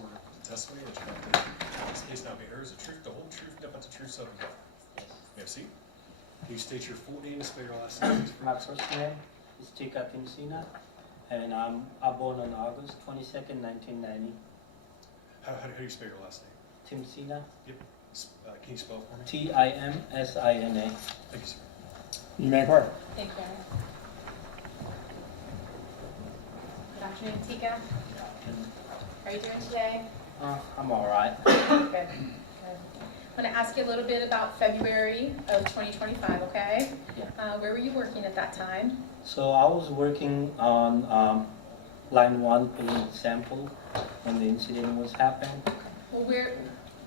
swear the testimony that you have to, in this case now be heirs the truth, the whole truth, nothing but the truth, so help you God. Merci. Can you state your full name and spell your last name? My first name is Tika Timsina, and I'm born on August 22nd, 1990. How do you spell your last name? Timsina. Yep. Can you spell it for me? Timsina. Thank you, sir. You may inquire. Thank you. Good afternoon, Tika. How are you doing today? I'm all right. Good. Good. I'm going to ask you a little bit about February of 2025, okay? Yeah. Where were you working at that time? So I was working on line 1 pulling the sample when the incident was happening. Well, where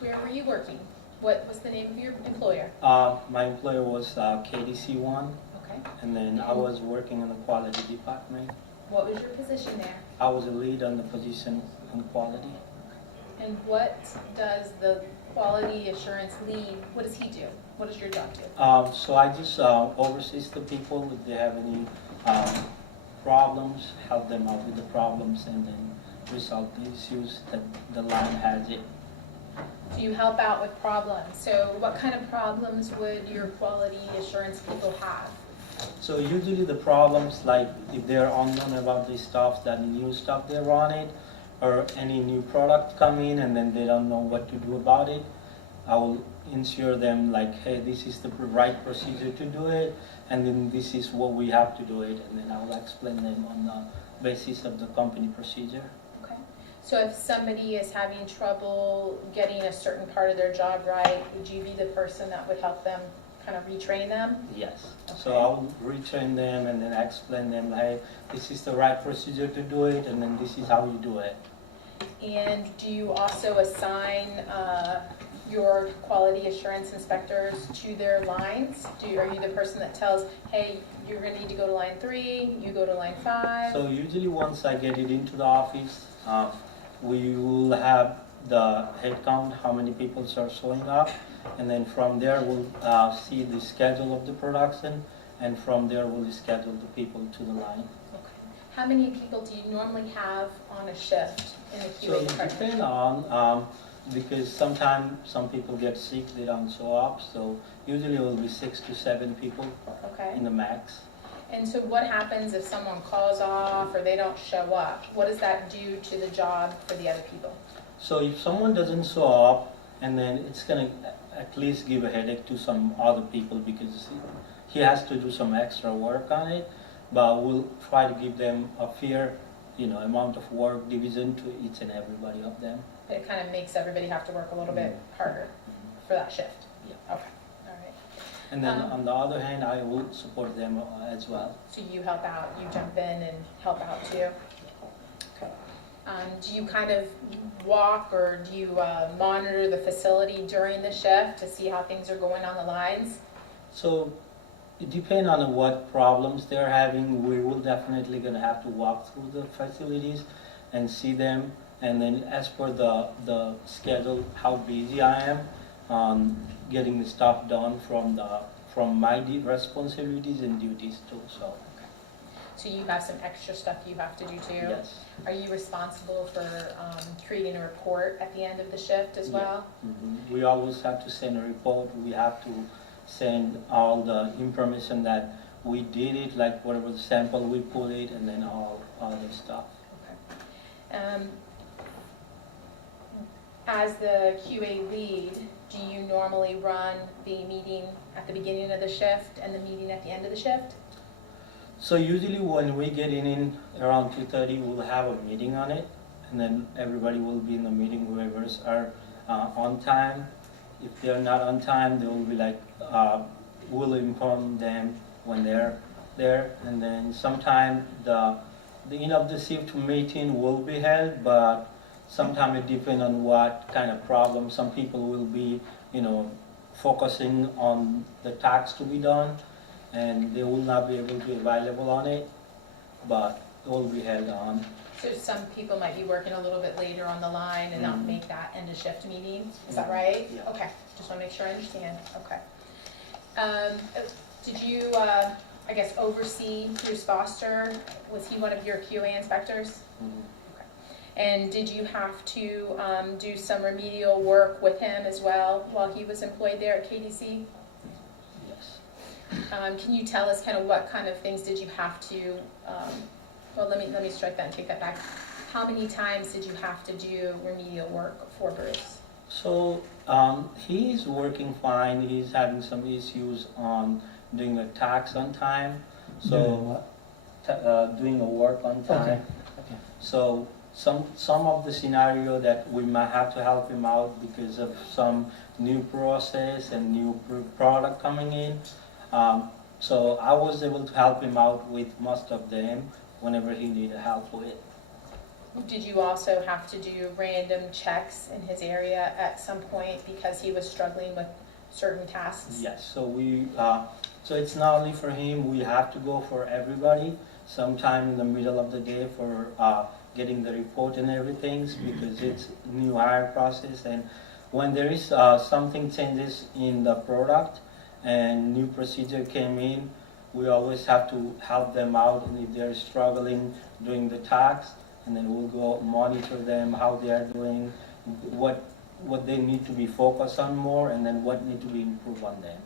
were you working? What was the name of your employer? My employer was KDC 1, Okay. and then I was working in the quality department. What was your position there? I was a lead on the position on quality. And what does the quality assurance lead, what does he do? What does your job do? So I just oversees the people if they have any problems, help them out with the problems, and then resolve the issues that the line has it. Do you help out with problems? So what kind of problems would your quality assurance people have? So usually the problems, like if they're unknown about the stuff, that new stuff they're on it, or any new product come in and then they don't know what to do about it, I will ensure them like, hey, this is the right procedure to do it, and then this is what we have to do it, and then I will explain them on the basis of the company procedure. Okay. So if somebody is having trouble getting a certain part of their job right, would you be the person that would help them kind of retrain them? Yes. Okay. So I'll retrain them and then explain them, hey, this is the right procedure to do it, and then this is how you do it. And do you also assign your quality assurance inspectors to their lines? Are you the person that tells, hey, you're going to need to go to line 3, you go to line 5? So usually once I get it into the office, we will have the head count, how many people are showing up, and then from there we'll see the schedule of the production, and from there we'll schedule the people to the line. Okay. How many people do you normally have on a shift in the So QA it department? depends on, because sometimes some people get sick, they don't show up, so usually it will be 6 to 7 people Okay. in the max. And so what happens if someone calls off or they don't show up? What does that do to the job for the other people? So if someone doesn't show up, and then it's gonna at least give a headache to some other people because he has to do some extra work on it, but we'll try to give them a fair, amount of work division to each and everybody of them. It kind of makes everybody have to work a little bit harder for that shift? Yeah. Okay, all right. And then on the other hand, I will support them as well. So you help out, you jump in and help out too? Okay. Do you kind of walk or do you monitor the facility during the shift to see how things are going on the lines? So it depends on what problems they're having. We will definitely gonna have to walk through the facilities and see them, and then as per the schedule, how busy I am on getting the stuff done from my responsibilities and duties too. So you have some extra stuff you have to do too? Yes. Are you responsible for creating a report at the end of the shift as well? Mm-hmm. We always have to send a report. We have to send all the information that we did it, like whatever the sample we put it, and then all other stuff. Okay. As the QA lead, do you normally run the meeting at the beginning of the shift and the meeting at the end of the shift? So usually when we get in around 2:30, we'll have a meeting on it, and then everybody will be in the meeting, whoever's are on time. If they're not on time, they will be like, we'll inform them when they're there, and then sometime the end of the shift meeting will be held, but sometimes it depends on what kind of problem. Some people will be, focusing on the tasks to be done, and they will not be able to be available on it, but it will be held on. So some people might be working a little bit later on the line and not make that end of shift meeting, is that right? Yeah. Okay, just want to make sure I understand, okay. Did you, I guess, oversee Bruce Foster? Was he one of your QA inspectors? Mhm. Okay. And did you have to do some remedial work with him as well while he was employed there at KDC? Yes. Can you tell us kind of what kind of things did you have to, well, let me strike that and take that back. How many times did you have to do remedial work for Bruce? So he's working fine. He's having some issues on doing a tax on time. So doing a work on time. Okay. So some of the scenario that we might have to help him out because of some new process and new product coming in. So I was able to help him out with most of them whenever he needed help with. Did you also have to do random checks in his area at some point because he was struggling with certain tasks? Yes, so so it's not only for him, we have to go for everybody sometime in the middle of the day for getting the report and everything because it's new hire process, and when there is something changes in the product and new procedure came in, we always have to help them out, and if they're struggling doing the tax, and then we'll go monitor them, how they are doing, what they need to be focused on more, and then what need to be improved on them.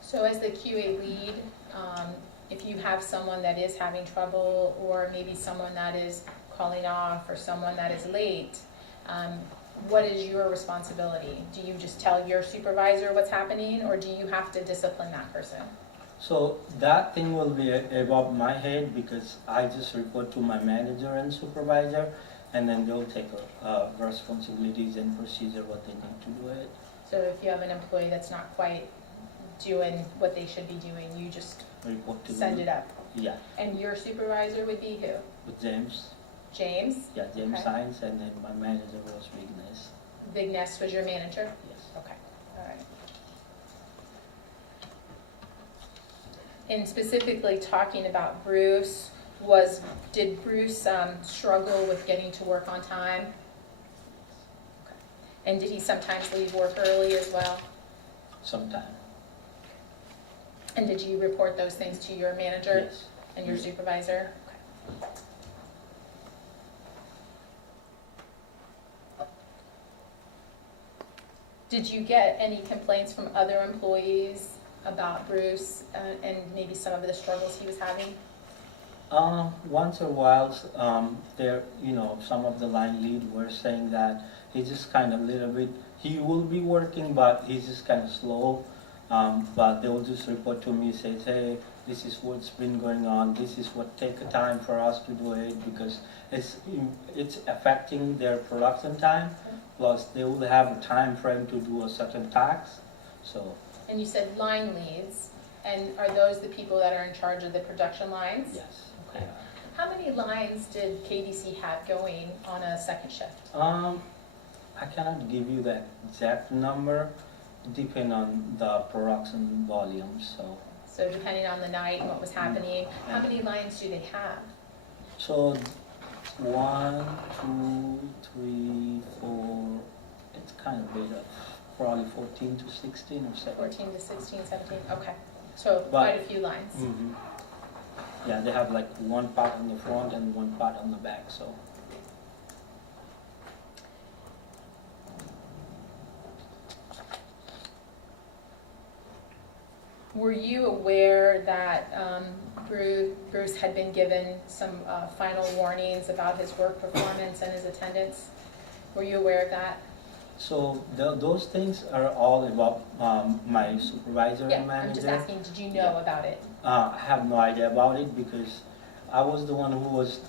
So as the QA lead, if you have someone that is having trouble, or maybe someone that is calling off, or someone that is late, what is your responsibility? Do you just tell your supervisor what's happening, or do you have to discipline that person? So that thing will be above my head because I just report to my manager and supervisor, and then they'll take responsibilities and procedure what they need to do it. So if you have an employee that's not quite doing what they should be doing, you just Report to send me. it up. Yeah, And your supervisor would be who? with James. James? Yeah, James Okay. Science, and then my manager was Vignes. Vignes was your manager? Yes. Okay, all right. And specifically talking about Bruce, did Bruce struggle with getting to work on time? Okay. And did he sometimes leave work early as well? Sometime. And did you report those things to your manager Yes. and your supervisor? Okay. Did you get any complaints from other employees about Bruce and maybe some of the struggles he was having? Once in a while, some of the line lead were saying that he's just kind of little bit, he will be working, but he's just kind of slow. But they will just report to me, say, hey, this is what's been going on, this is what take a time for us to do it, because it's affecting their production time, plus they will have a time frame to do a certain task, so. And you said line leads, and are those the people that are in charge of the production lines? Yes. Okay. How many lines did KDC have going on a second shift? I cannot give you the exact number, depend on the production volume, so. So depending on the night and what was happening, how many lines do they have? So 1, 2, 3, 4, it's kind of big, probably 14 to 16 or 17. 14 to 16, 17, okay. So But- quite a few lines. Mhm. Yeah, they have like one part on the front and one part on the back, so. Were you aware that Bruce had been given some final warnings about his work performance and his attendance? Were you aware of that? So those things are all about my supervisor Yeah, and manager. I'm just asking, did you know about it? I have no idea about it because I was the one who was,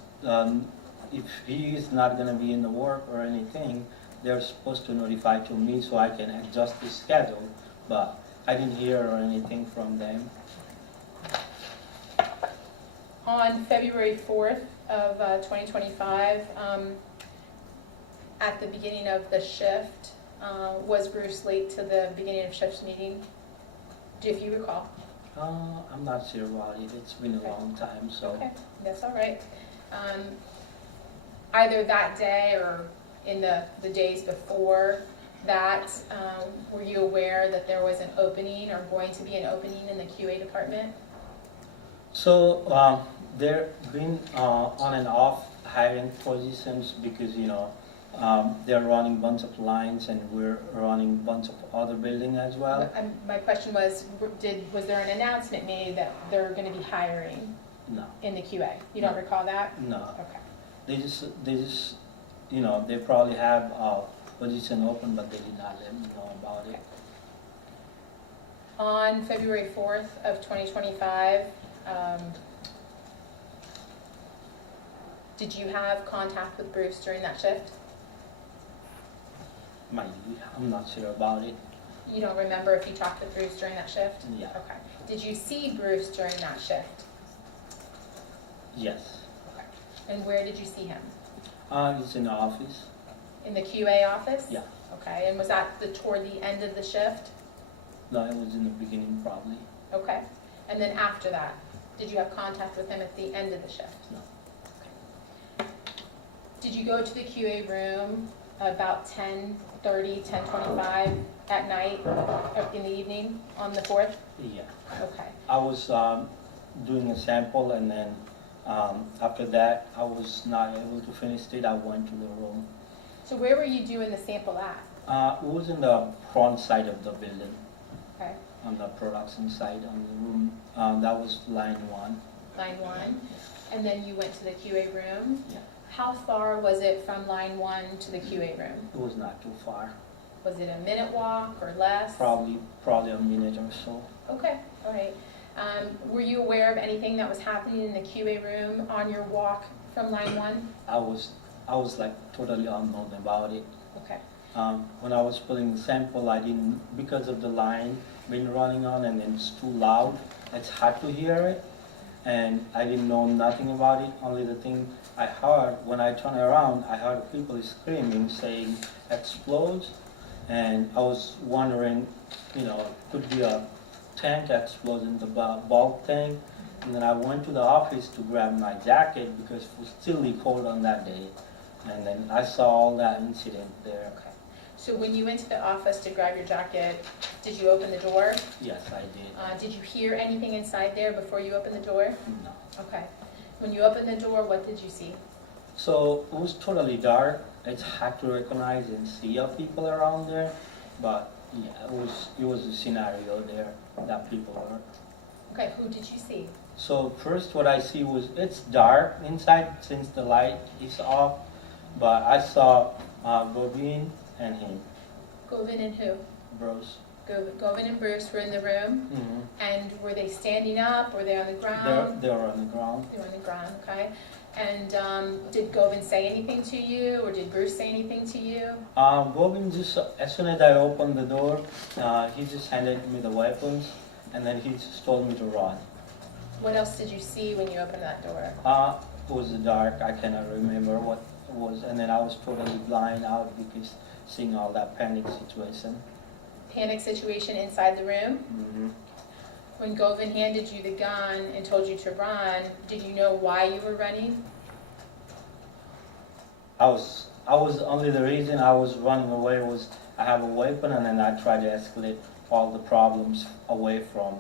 if he is not gonna be in the work or anything, they're supposed to notify to me so I can adjust the schedule, but I didn't hear or anything from them. On February 4th of 2025, at the beginning of the shift, was Bruce late to the beginning of shift meeting? If you recall? I'm not sure about it, it's been a long time, so. Okay, that's all right. Either that day or in the days before that, were you aware that there was an opening or going to be an opening in the QA department? So they're been on and off hiring positions because they're running bunch of lines and we're running bunch of other building as well. My question was, was there an announcement made that they're going to be hiring No, in the QA? You don't recall that? no. Okay. They just they probably have a position open, but they did not let me know about it. On February 4th of 2025, did you have contact with Bruce during that shift? I'm not sure about it. You don't remember if you talked with Bruce during that shift? Yeah. Okay. Did you see Bruce during that shift? Yes. Okay. And where did you see him? It's in the office. In the QA office? Yeah. Okay, and was that toward the end of the shift? No, it was in the beginning probably. Okay. And then after that, did you have contact with him at the end of the shift? No. Okay. Did you go to the QA room about 10:30, 10:25 at night, in the evening on the 4th? Yeah. Okay. I was doing a sample, and then after that, I was not able to finish it. I went to the room. So where were you doing the sample at? It was in the front side of the building, Okay. on the production side, on the room. That was line 1. Line 1. And then you went to the QA room? Yeah. How far was it from line 1 to the QA room? It was not too far. Was it a minute walk or less? Probably a minute or so. Okay, all right. Were you aware of anything that was happening in the QA room on your walk from line 1? I was like totally unknown about it. Okay. When I was pulling the sample, I didn't, because of the line been running on and then it's too loud, it's hard to hear it. And I didn't know nothing about it. Only the thing I heard when I turned around, I heard people screaming, saying explodes. And I was wondering, could be a tank explosion, the bulk tank. And then I went to the office to grab my jacket because it was still cold on that day. And then I saw all that incident there. Okay. So when you went to the office to grab your jacket, did you open the door? Yes, I did. Did you hear anything inside there before you opened the door? No. Okay. When you opened the door, what did you see? So it was totally dark. It's hard to recognize and see people around there. But yeah, it was a scenario there that people were. Okay, who did you see? So first what I see was it's dark inside since the light is off. But I saw Govin and him. Govin and who? Bruce. Govin and Bruce were in the room. Mm-hmm. And were they standing up? Were they on the ground? They were on the ground. They were on the ground, okay. And did Govin say anything to you, or did Bruce say anything to you? Govin just, as soon as I opened the door, he just handed me the weapons, and then he just told me to run. What else did you see when you opened that door? It was dark. I cannot remember what it was, and then I was totally blind out because seeing all that panic situation. Panic situation inside the room? Mm-hmm. When Govin handed you the gun and told you to run, did you know why you were running? I was only the reason I was running away was I have a weapon, and then I tried to escalate all the problems away from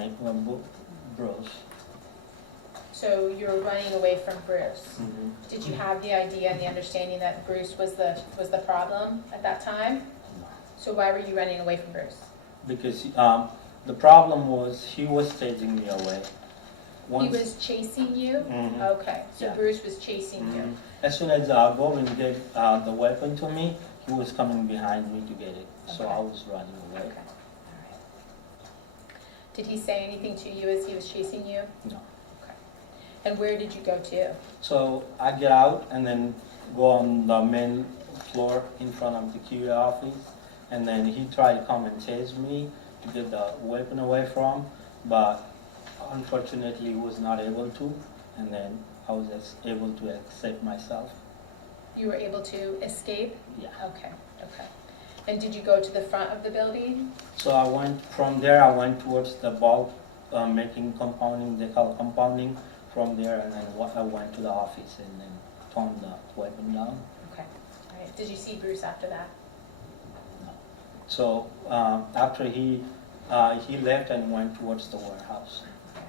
it, Bruce. So you were running away from Bruce. Mm-hmm. Did you have the idea and the understanding that Bruce was the problem at that time? No. So why were you running away from Bruce? Because the problem was he was chasing me away. He was chasing you? Mhm. Okay, so Yeah. Bruce was chasing you. Mhm. As soon as Govin gave the weapon to me, he was coming behind me to get it. So Okay. I was running away. Okay, all right. Did he say anything to you as he was chasing you? No. Okay. And where did you go to? So I get out and then go on the main floor in front of the QA office, and then he tried to come and chase me to get the weapon away from, but unfortunately he was not able to, and then I was able to escape myself. You were able to escape? Yeah. Okay, okay. And did you go to the front of the building? So I went from there, I went towards the bulk making compounding, they call it compounding, from there, and then I went to the office and then turned the weapon down. Okay, all right. Did you see Bruce after that? So after he left and went towards the warehouse. Okay.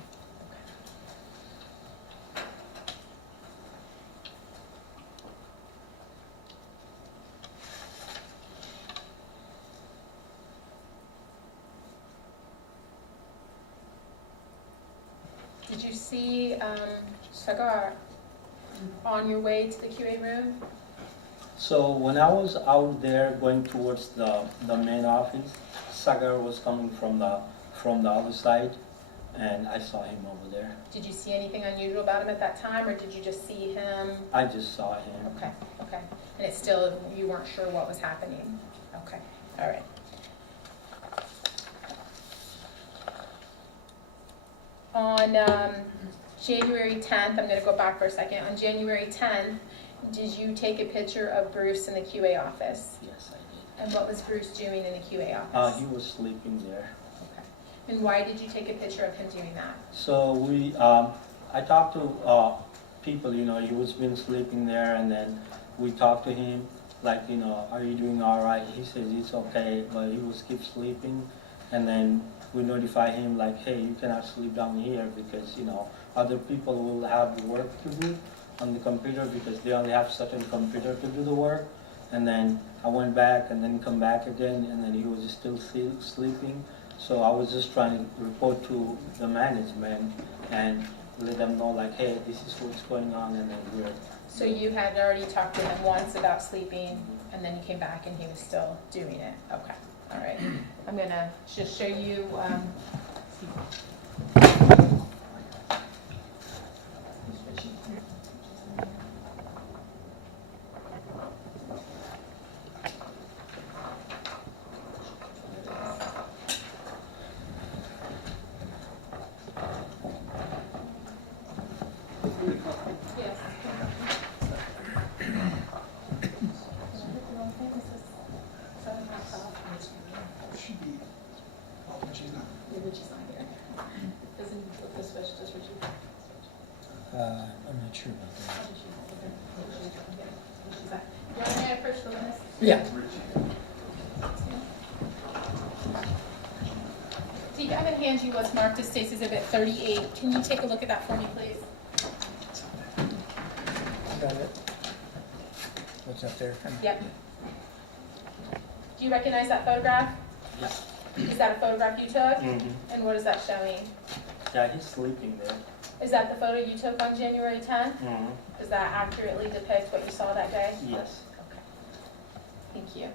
see Sagar on your way to the QA room? So when I was out there going towards the main office, Sagar was coming from the other side, and I saw him over there. Did you see anything unusual about him at that time, or did you just see him? I just saw him. Okay, okay. And it's still, you weren't sure what was happening? Okay, all right. On January 10th, I'm going to go back for a second. On January 10th, did you take a picture of Bruce in the QA office? Yes, I did. And what was Bruce doing in the QA office? He was sleeping there. Okay. And why did you take a picture of him doing that? So I talked to people, he was been sleeping there, and then we talked to him, like, are you doing all right? He says it's okay, but he was keep sleeping, and then we notify him like, hey, you cannot sleep down here because, other people will have work to do on the computer because they only have certain computer to do the work. And then I went back and then come back again, and then he was still sleeping. So I was just trying to report to the management and let them know like, hey, this is what's going on, and then we're... So you had already talked to him once about sleeping, and then you came back and he was still doing it? Okay, all right. I'm gonna just show you, yes. Should be, oh, she's not. Richie's not here. Doesn't flip the switch, does Richie? I'm not sure about that. She's back. You want me to approach the witness? Yeah. Deke, I'm gonna hand you what's marked as State's Exhibit 38. Can you take a look at that for me, please? Got it. What's up there? Yep. Do you recognize that photograph? Yeah. Is that a photograph you took? Mm-hmm. And what is that showing? Yeah, he's sleeping there. Is that the photo you took on January 10th? Mm-hmm. Does that accurately depict what you saw that day? Yes. Okay. Thank you.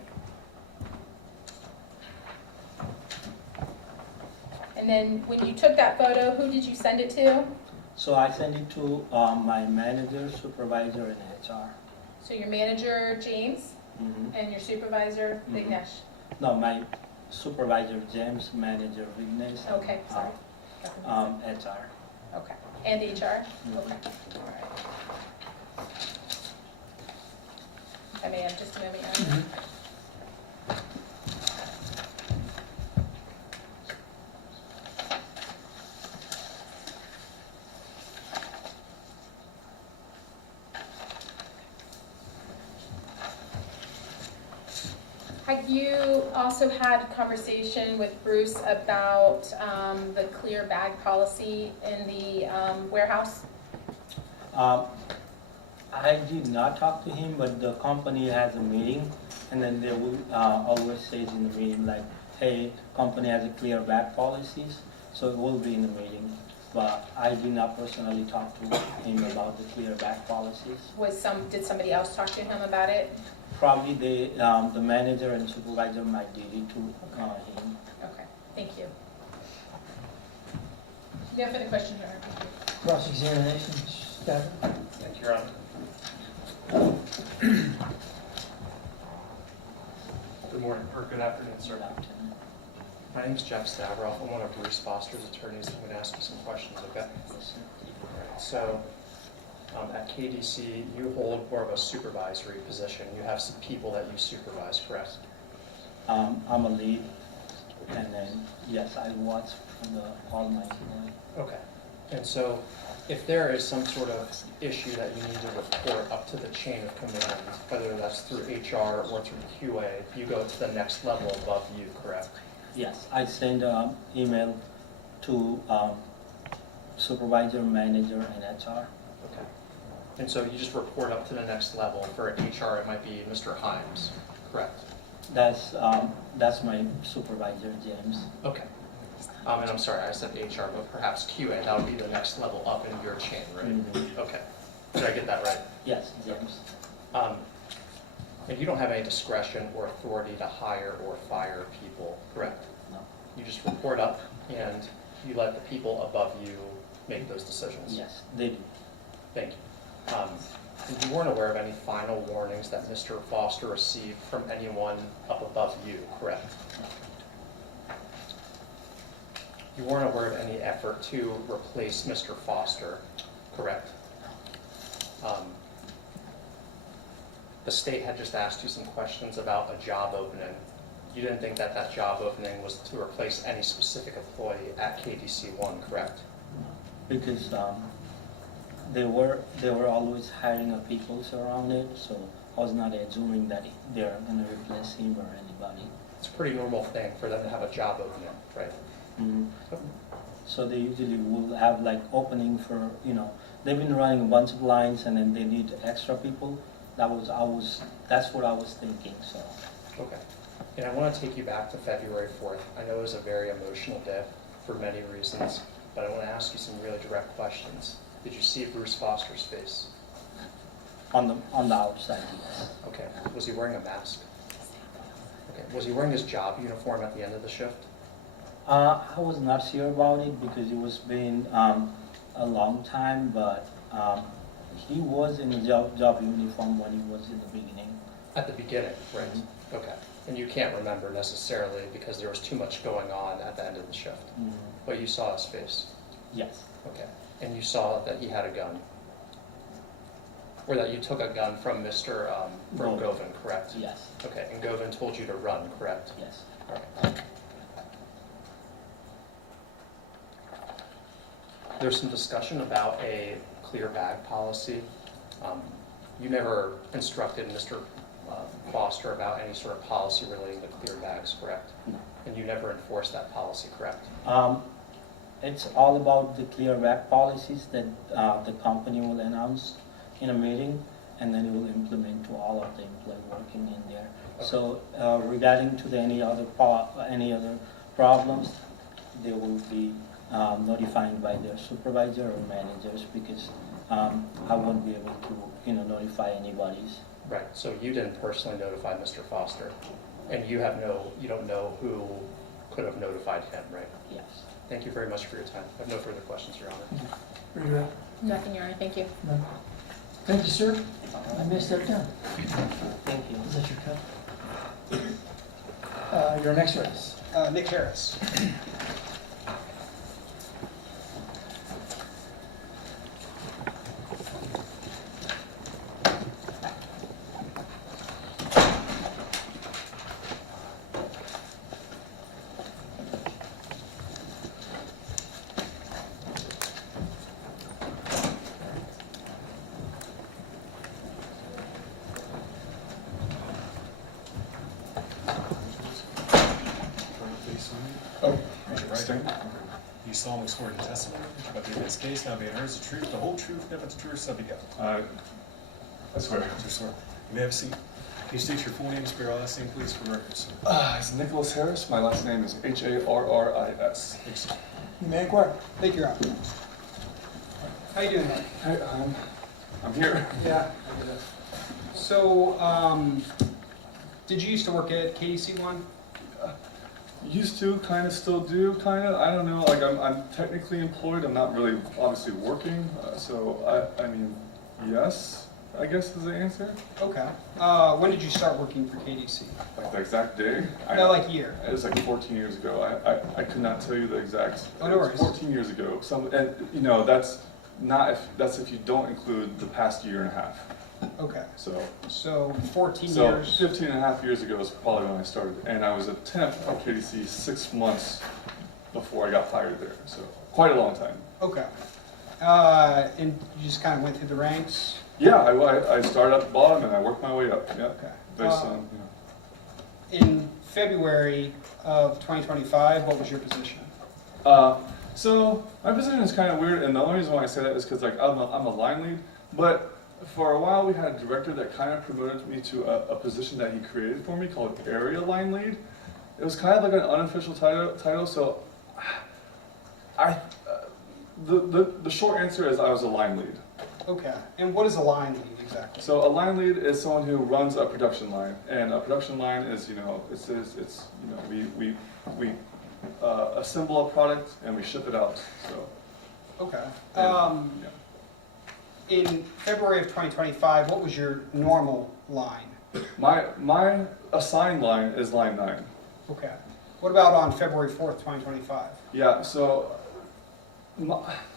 And then when you took that photo, who did you send it to? So I sent it to my manager, supervisor, and HR. So your manager, James, Mm-hmm. and your supervisor, Mhm. Vignesh. No, my supervisor, James, manager, Vignesh. Okay, sorry. HR. Okay. And HR? Mhm. Okay. All right. I may have just a moment. Aaron. Have you also had conversation with Bruce about the clear bag policy in the warehouse? I did not talk to him, but the company has a meeting, and then they will always say in the meeting like, hey, company has a clear bag policies, so it will be in the meeting. But I did not personally talk to him about the clear bag policies. Did somebody else talk to him about it? Probably the manager and supervisor might did it to him. Okay, thank you. You have any questions, Aaron? Cross-examination, Stephen? Thank you, Your Honor. Good morning, or good afternoon, sir. My name's Jeff Stavroff. I'm one of Bruce Foster's attorneys. I'm going to ask you some questions, okay? So, at KDC, you hold more of a supervisory position. You have some people that you supervise, correct? I'm a lead, and then, yes, I watch from the Albany. Okay. And so, if there is some sort of issue that you need to report up to the chain of command, whether that's through HR or through QA, you go to the next level above you, correct? Yes, I send an email to supervisor, manager, and HR. Okay. And so you just report up to the next level. For HR, it might be Mr. Himes, correct? That's my supervisor, James. Okay. And I'm sorry, I said HR, but perhaps QA, that would be the next level up in your chain, right? Mhm. Okay, did I get that right? Yes, James. And you don't have any discretion or authority to hire or fire people, correct? No. You just report up and you let the people above you make those decisions? Yes, they do. Thank you. And you weren't aware of any final warnings that Mr. Foster received from anyone up above you, correct? You weren't aware of any effort to replace Mr. Foster, correct? The state had just asked you some questions about a job opening. You didn't think that that job opening was to replace any specific employee at KDC-1, correct? Because they were always hiring people around it, so I was not assuming that they're going to replace him or anybody. It's a pretty normal thing for them to have a job opening, right? Mhm. So they usually will have like opening for, they've been running a bunch of lines and then they need extra people. That's what I was thinking, so. Okay. And I want to take you back to February 4th. I know it was a very emotional day for many reasons, but I want to ask you some really direct questions. Did you see Bruce Foster's face? On the outside, yes. Okay. Was he wearing a mask? Okay. Was he wearing his job uniform at the end of the shift? I was not sure about it because it was been a long time, but he was in a job uniform when he was in the beginning. At the beginning, right? Okay. And you can't remember necessarily because there was too much going on at the end of the shift. Mhm. But you saw his face? Yes. Okay. And you saw that he had a gun? Or that you took a gun from from Govan, correct? Yes. Okay, and Govan told you to run, correct? Yes. All right. There's some discussion about a clear bag policy. You never instructed Mr. Foster about any sort of policy relating to clear bags, correct? No. And you never enforced that policy, correct? It's all about the clear bag policies that the company will announce in a meeting, and then it will implement to all of the employees working in there. Okay. So regarding to any other problems, they will be notified by their supervisor or managers because I won't be able to notify anybody's. Right, so you didn't personally notify Mr. Foster, and you don't know who could have notified him, right? Yes. Thank you very much for your time. I have no further questions, Your Honor. Where you at? Nothing, Your Honor, thank you. None. Thank you, sir. I missed that down. Thank you. Is that your cut? Your next witness. Nick Harris. Oh, You solemnly swear to testimony about the this case now being heard is the truth, the whole truth, nothing but the truth, so help you God. I swear. I swear. You may have a seat. Can you state your full name, spell your last name, please, for the record, sir? It's Nicholas Harris. My last name is Harris. Thanks, sir. you may inquire. Thank you, Your Honor. How you doing, Nick? Hey, I'm here. Yeah. So, did you used to work at KDC-1? Used to, kind of, still do, kind of. I don't know. Like I'm technically employed. I'm not really, obviously, working. So I mean, yes, I guess is the answer. Okay. When did you start working for KDC? Like the exact day. No, like year. It was like 14 years ago. I could not tell you the exact. Oh, no it was worries. 14 years ago. And that's if you don't include the past year and a half. Okay. So 14 So years. 15 and a half years ago is probably when I started. And I was a temp at KDC 6 months before I got fired there. So quite a long time. Okay. And you just kind of went through the ranks? Yeah, I started at the bottom and I worked my way up. Yeah. Okay. Based on, In February of 2025, what was your position? So my position is kind of weird, and the only reason why I say that is because like I'm a line lead, but for a while we had a director that kind of promoted me to a position that he created for me called area line lead. It was kind of like an unofficial title, so The short answer is I was a line lead. Okay. And what is a line lead exactly? So a line lead is someone who runs a production line, and a production line is, you know, we assemble a product and we ship it out. So Okay. yeah. In February of 2025, what was your normal line? My assigned line is line 9. Okay. What about on February 4th, 2025? Yeah. So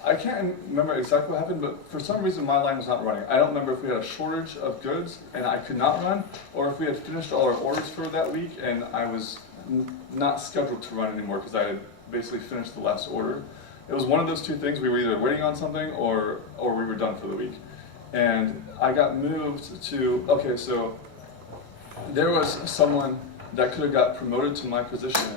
I can't remember exactly what happened, but for some reason my line was not running. I don't remember if we had a shortage of goods and I could not run, or if we had finished all our orders for that week and I was not scheduled to run anymore because I had basically finished the last order. It was one of those two things. We were either waiting on something or we were done for the week. And I got moved to, okay, so there was someone that could have got promoted to my position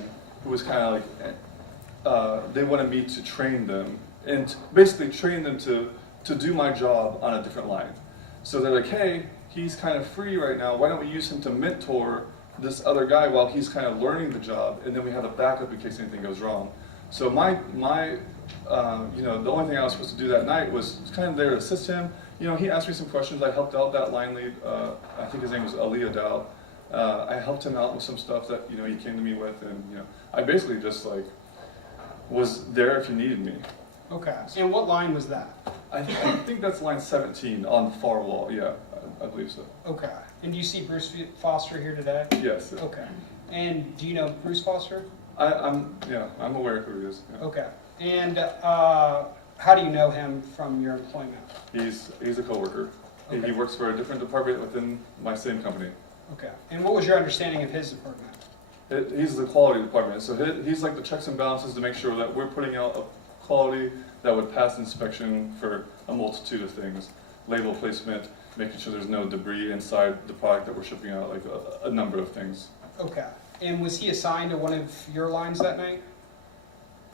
who was kind of like, they wanted me to train them and basically train them to do my job on a different line. So they're like, hey, he's kind of free right now. Why don't we use him to mentor this other guy while he's kind of learning the job, and then we have a backup in case anything goes wrong. So you know, the only thing I was supposed to do that night was kind of there to assist him. You know, he asked me some questions. I helped out that line lead. I think his name was Aliyah Dow. I helped him out with some stuff that, you know, he came to me with, and, you know, I basically just like was there if you needed me. Okay. And what line was that? I think that's line 17 on the far wall. Yeah, I believe so. Okay. And do you see Bruce Foster here today? Yes. Okay. And do you know Bruce Foster? I'm aware of who he is. Yeah. Okay. And how do you know him from your employment? He's a coworker. Okay. He works for a different department within my same company. Okay. And what was your understanding of his department? He's the quality department, so he's like the checks and balances to make sure that we're putting out a quality that would pass inspection for a multitude of things. Label placement, making sure there's no debris inside the product that we're shipping out, like a number of things. Okay. And was he assigned to one of your lines that night?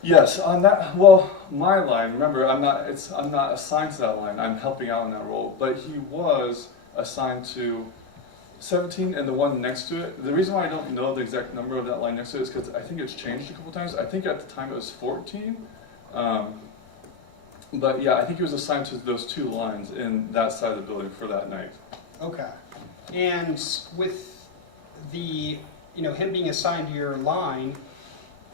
Yes, on that, well, my line, remember, I'm not assigned to that line, I'm helping out in that role, but he was assigned to 17 and the one next to it. The reason why I don't know the exact number of that line next to it is because I think it's changed a couple times. I think at the time it was 14. But yeah, I think he was assigned to those two lines in that side of the building for that night. Okay. And with the, you know, him being assigned to your line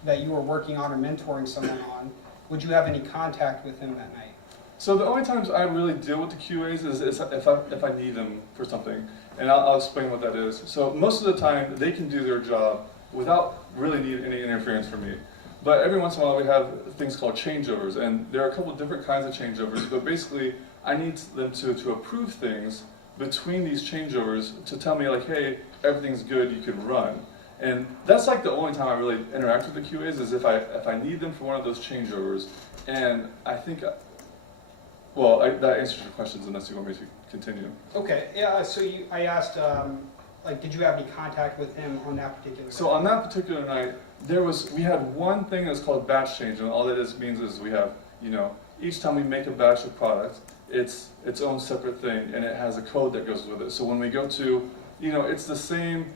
that you were working on or mentoring someone on, would you have any contact with him that night? So the only times I really deal with the QAs is if I need them for something. And I'll explain what that is. So most of the time, they can do their job without really needing any interference from me. But every once in a while, we have things called changeovers. And there are a couple of different kinds of changeovers. But basically, I need them to approve things between these changeovers to tell me, like, hey, everything's good, you can run. And that's like the only time I really interact with the QAs is if I need them for one of those changeovers. And I think, well, that answers your questions unless you want me to continue. Okay, yeah, so I asked, like, did you have any contact with him on that particular night? So on that particular night, we had one thing that's called batch change, and all that means is we have, you know, each time we make a batch of product, it's its own separate thing, and it has a code that goes with it. So when we go to, you know, it's the same,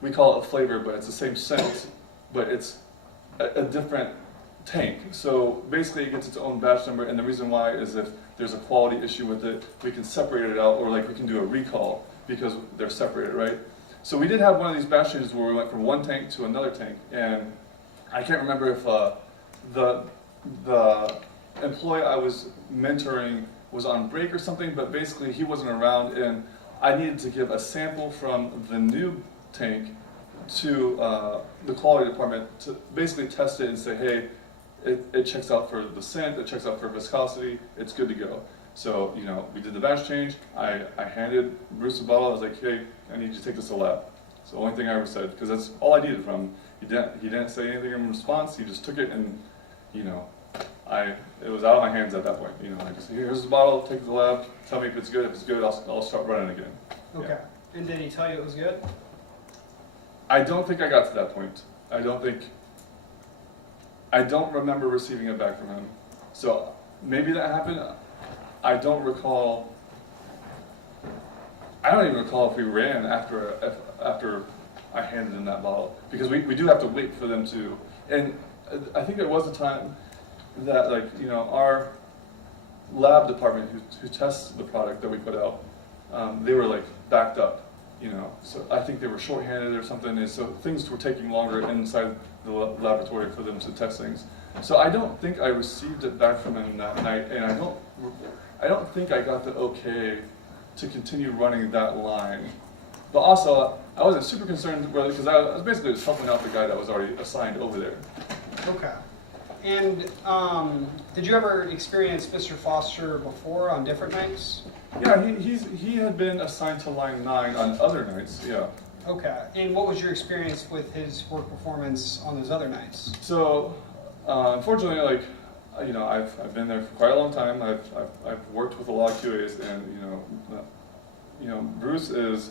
we call it a flavor, but it's the same scent, but it's a different tank. So basically it gets its own batch number, and the reason why is if there's a quality issue with it, we can separate it out, or like we can do a recall because they're separated, right? So we did have one of these batch changes where we went from one tank to another tank, and I can't remember if the employee I was mentoring was on break or something, but basically he wasn't around, and I needed to give a sample from the new tank to the quality department to basically test it and say, hey, it checks out for the scent, it checks out for viscosity, it's good to go. So, you know, we did the batch change, I handed Bruce a bottle, I was like, hey, I need you to take this to lab. It's the only thing I ever said, because that's all I needed from him. He didn't say anything in response, he just took it and, you know, it was out of my hands at that point. You know, like, here's the bottle, take it to the lab, tell me if it's good, I'll start running again. Okay. Yeah. And did he tell you it was good? I don't think I got to that point. I don't remember receiving it back from him. So maybe that happened. I don't recall. I don't even recall if we ran after I handed in that bottle, because we do have to wait for them to. And I think there was a time that, like, you know, our lab department who tests the product that we put out, they were like backed up, you know. So I think they were shorthanded or something, and so things were taking longer inside the laboratory for them to test things. So I don't think I received it back from him that night, and I don't think I got the okay to continue running that line. But also, I wasn't super concerned because I was basically just helping out the guy that was already assigned over there. Okay. And did you ever experience Mr. Foster before on different nights? Yeah, he had been assigned to line 9 on other nights, yeah. Okay. And what was your experience with his work performance on those other nights? So, unfortunately, like, you know, I've been there for quite a long time. I've worked with a lot of QAs, and you know, Bruce is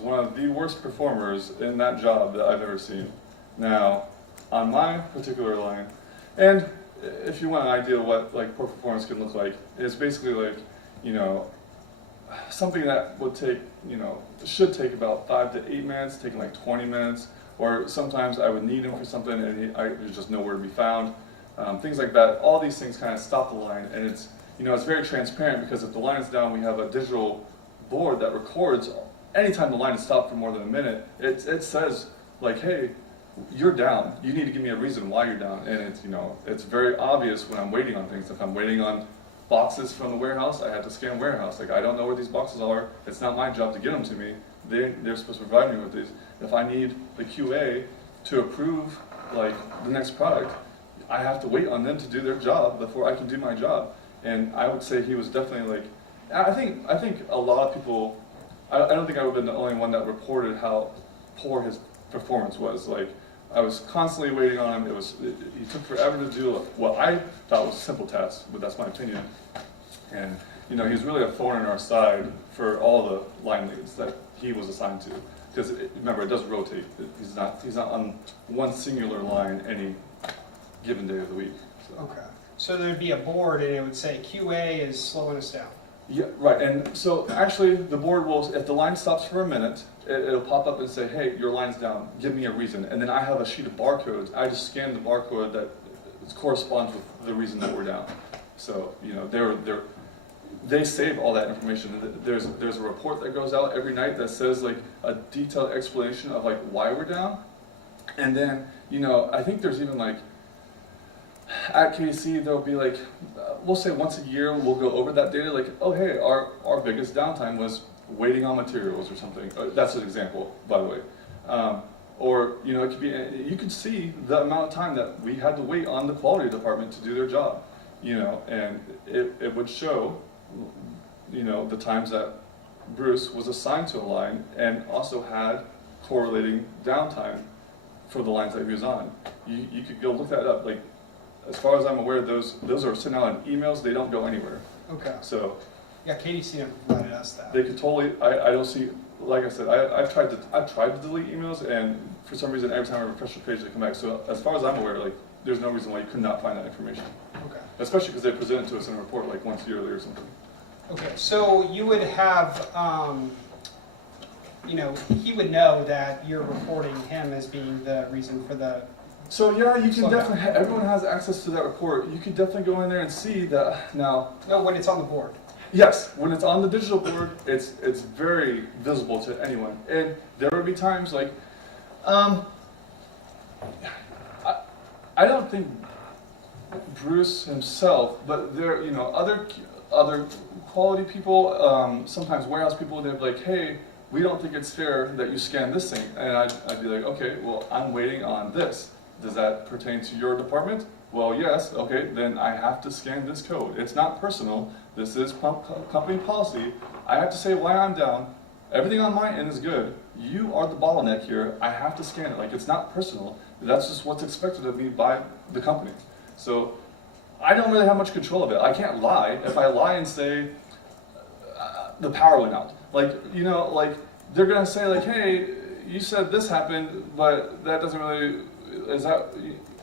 one of the worst performers in that job that I've ever seen. Now, on my particular line, and if you want an idea of what like poor performance can look like, it's basically like, you know, something that would take, you know, should take about 5 to 8 minutes, taking like 20 minutes, or sometimes I would need him for something and there's just nowhere to be found. Things like that. All these things kind of stop the line, and it's, you know, it's very transparent because if the line is down, we have a digital board that records anytime the line is stopped for more than a minute. It says like, hey, you're down. You need to give me a reason why you're down. And it's, you know, it's very obvious when I'm waiting on things. If I'm waiting on boxes from the warehouse, I have to scan warehouse. Like, I don't know where these boxes are. It's not my job to get them to me. They're supposed to provide me with these. If I need the QA to approve like the next product, I have to wait on them to do their job before I can do my job. And I would say he was definitely like, I think a lot of people, I don't think I would have been the only one that reported how poor his performance was. Like, I was constantly waiting on him. He took forever to do what I thought was simple tasks, but that's my opinion. And, you know, he's really a thorn in our side for all the line leads that he was assigned to. Because remember, it does rotate. He's not on one singular line any given day of the week. So. Okay. So there'd be a board and it would say QA is slowing us down. Yeah, right. And so actually the board will, if the line stops for a minute, it'll pop up and say, hey, your line's down, give me a reason. And then I have a sheet of barcodes. I just scan the barcode that corresponds with the reason that we're down. So, you know, they save all that information. There's a report that goes out every night that says like a detailed explanation of like why we're down. And then, you know, I think there's even like, at KDC, there'll be like, we'll say once a year, we'll go over that data, like, oh hey, our biggest downtime was waiting on materials or something. That's an example, by the way. Or, you know, it could be, you could see the amount of time that we had to wait on the quality department to do their job, you know, and it would show, you know, the times that Bruce was assigned to a line and also had correlating downtime for the lines that he was on. You could go look that up. Like, as far as I'm aware, those are sent out in emails. They don't go anywhere. Okay. So Yeah, KDC never provided us that. they could totally. I don't see. Like I said, I've tried to delete emails, and for some reason, every time I refresh the page, they come back. So as far as I'm aware, like, there's no reason why you could not find that information. Okay. Especially because they present it to us in a report like once yearly or something. Okay, so you would have, you know, he would know that you're reporting him as being the reason for the. So yeah, you can Slow down. definitely. Everyone has access to that report. You can definitely go in there and see that now. No, when it's on the board. Yes, when it's on the digital board, it's very visible to anyone. And there would be times like, I don't think Bruce himself, but there, you know, other quality people, sometimes warehouse people, they'd be like, hey, we don't think it's fair that you scan this thing. And I'd be like, okay, well, I'm waiting on this. Does that pertain to your department? Well, yes, okay, then I have to scan this code. It's not personal. This is company policy. I have to say why I'm down. Everything on my end is good. You are the bottleneck here. I have to scan it. Like, it's not personal. That's just what's expected of me by the company. So I don't really have much control of it. I can't lie. If I lie and say the power went out, like, you know, like, they're gonna say like, hey, you said this happened, but that doesn't really, is that?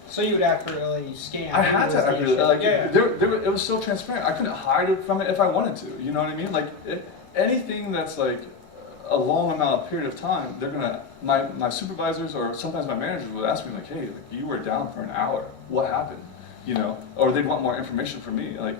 So you would accurately scan. I had to accurately, like, yeah. it was so transparent. I couldn't hide it from it if I wanted to. You know what I mean? Like, anything that's like a long amount of period of time, they're gonna, my supervisors or sometimes my managers would ask me like, hey, like, you were down for an hour. What happened? you know, or they'd want more information from me. Like,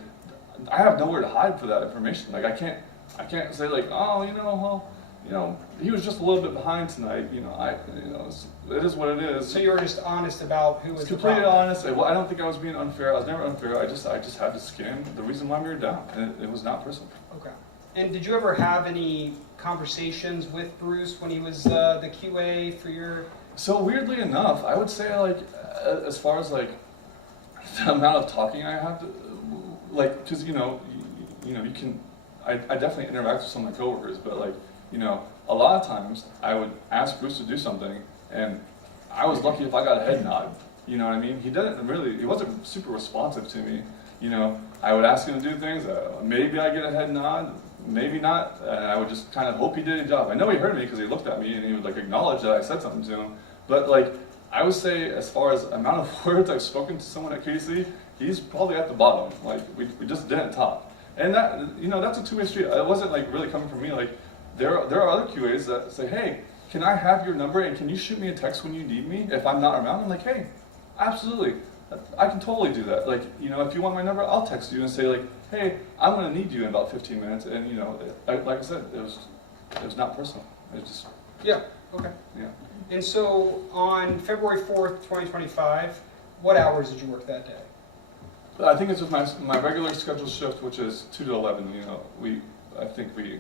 I have nowhere to hide for that information. Like, I can't say like, oh, well, he was just a little bit behind tonight. It is what it is. So you were just honest about who was It's the completely problem. honest. I don't think I was being unfair. I was never unfair. I just had to scan the reason why we were down, and it was not personal. Okay. And did you ever have any conversations with Bruce when he was the QA for your? So weirdly enough, I would say like, as far as like the amount of talking I have to, like, because you can, I definitely interact with some of my coworkers, but like, a lot of times I would ask Bruce to do something, and I was lucky if I got a head nod. You know what I mean? He wasn't super responsive to me. I would ask him to do things. Maybe I get a head nod, maybe not, and I would just kind of hope he did a job. I know he heard me because he looked at me and he would like acknowledge that I said something to him. But like, I would say as far as amount of words I've spoken to someone at KDC, he's probably at the bottom. Like, we just didn't talk. And that, that's a two-way street. It wasn't like really coming from me. Like, there are other QAs that say, hey, can I have your number and can you shoot me a text when you need me if I'm not around? I'm like, hey, absolutely. I can totally do that. Like, if you want my number, I'll text you and say like, hey, I'm gonna need you in about 15 minutes. And like I said, it was not personal. It just, Yeah. Okay. yeah. And so on February 4th, 2025, what hours did you work that day? I think it's with my regular scheduled shift, which is 2 to 11. I think we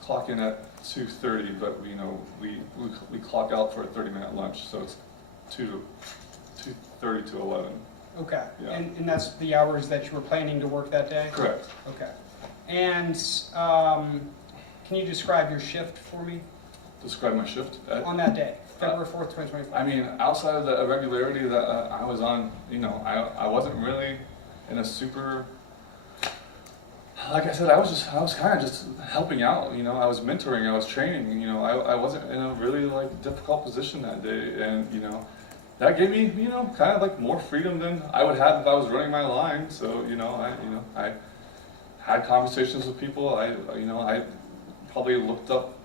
clock in at 2:30, but we clock out for a 30-minute lunch, so it's 2:30 to 11. Okay. Yeah. And that's the hours that you were planning to work that day? Correct. Okay. And can you describe your shift for me Describe my shift. on that day, February 4th, 2025? I mean, outside of the irregularity that I was on, I wasn't really in a super. Like I said, I was kind of just helping out. I was mentoring, I was training. I wasn't in a really like difficult position that day, and that gave me kind of like more freedom than I would have if I was running my line. So I had conversations with people. I probably looked up